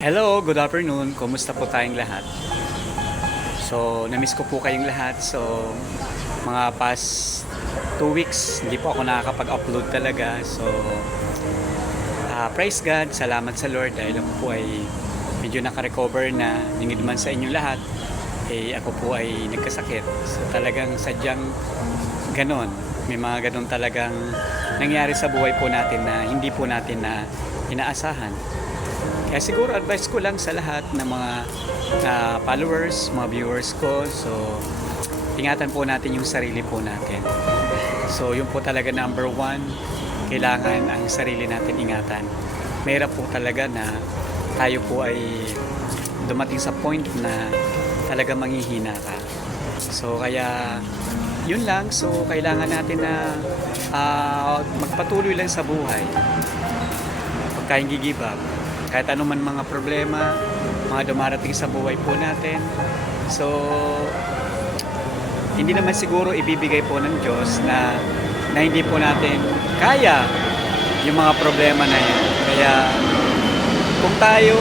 Hello, good afternoon. Kumusta po tayong lahat? So, na-miss ko po kayong lahat. So, mga past 2 weeks, hindi po ako nakakapag-upload talaga. So, praise God, salamat sa Lord dahil ako po ay medyo naka-recover na. Hindi naman sa inyong lahat, ako po ay nagkasakit. So, talagang sadyang ganon. May mga ganon talagang nangyari sa buhay po natin na hindi po natin na inaasahan. Kaya siguro advice ko lang sa lahat ng mga followers, mga viewers ko. So, ingatan po natin yung sarili po natin. So, yun po talaga number one. Kailangan ang sarili natin ingatan. Mahirap po talaga na tayo po ay dumating sa point na talaga manghihina ka. So, kaya yun lang. So, kailangan natin na magpatuloy lang sa buhay. Huwag tayong give up. Kahit anuman mga problema, mga dumarating sa buhay po natin. So, hindi naman siguro ibibigay po ng Diyos na hindi po natin kaya yung mga problema na yan. Kaya, kung tayo,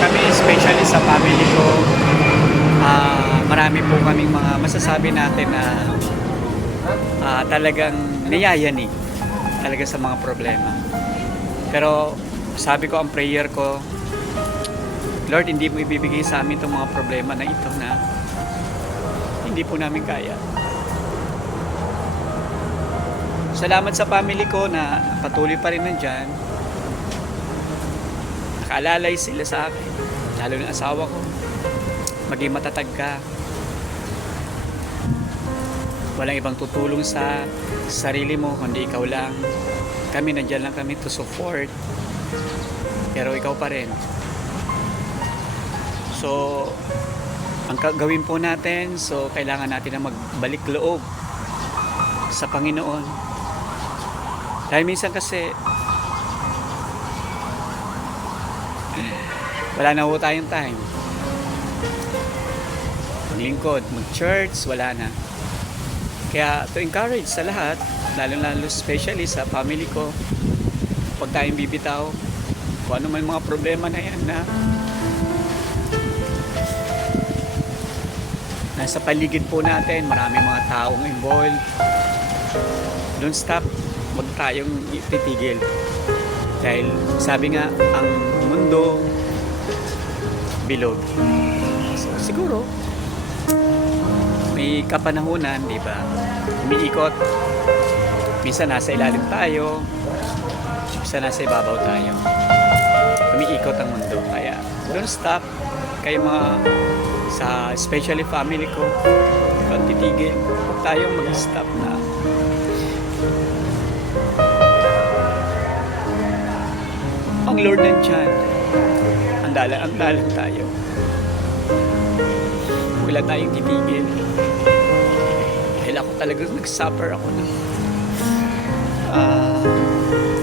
kami especially sa family ko, marami po kaming mga masasabi natin na talagang nayayanig talaga sa mga problema. Pero, sabi ko ang prayer ko, Lord, hindi mo ibibigay sa amin itong mga problema na ito na hindi po namin kaya. Salamat sa family ko na patuloy pa rin nandyan. Nakaalalay sila sa akin, lalo ng asawa ko. Maging matatag ka. Walang ibang tutulong sa sarili mo, kundi ikaw lang. Kami nandyan lang kami to support. Pero ikaw pa rin. So, ang gawin po natin, so kailangan natin na magbalik loob sa Panginoon. Dahil minsan kasi wala na po tayong time. Maglingkod, mag-church, wala na. Kaya to encourage sa lahat, lalo especially sa family ko, pag tayong bibitaw, kung ano man mga problema na yan na nasa paligid po natin, marami mga taong involved. Don't stop, wag tayong titigil. Dahil sabi nga, ang mundo bilog. So, siguro, may kapanahunan, di ba? Umiikot. Minsan nasa ilalim tayo, minsan nasa ibabaw tayo. Umiikot ang mundo. Kaya don't stop. Kayo mga sa especially family ko, huwag titigil. Huwag tayong mag-stop na. Ang Lord nandyan. Andalan tayo. Huwag lang tayong titigil. Dahil ako talagang nag-suffer ako na.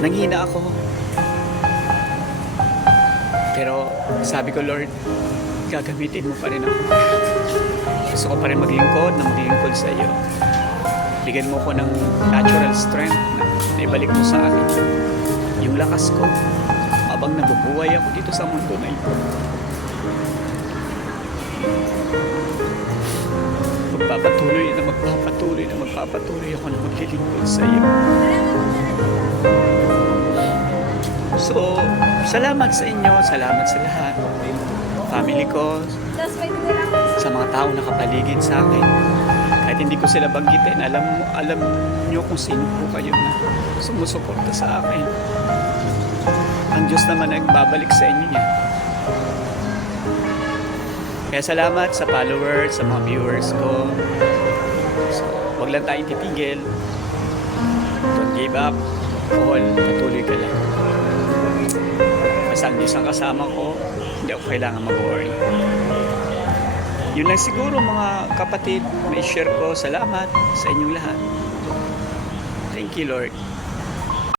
Nanghina ako. Pero sabi ko, Lord, gagamitin mo pa rin ako. Gusto ko pa rin maglingkod sa iyo. Bigyan mo ko ng natural strength na naibalik mo sa akin. Yung lakas ko habang nabubuhay ako dito sa mundo na ito. Magpapatuloy ako na maglilingkod sa iyo. So, salamat sa inyo, salamat sa lahat. Family ko, sa mga taong nakapaligid sa akin. Kahit hindi ko sila banggitin, alam nyo kung sino po kayo na sumusuporta sa akin. Ang Diyos naman nagbabalik sa inyo niya. Kaya salamat sa followers, sa mga viewers ko. So, wag lang tayong titigil. Don't give up. Patuloy ka lang. Basta ang Diyos ang kasama ko, hindi ako kailangan mag-worry. Yun lang siguro mga kapatid, may share ko. Salamat sa inyong lahat. Thank you, Lord.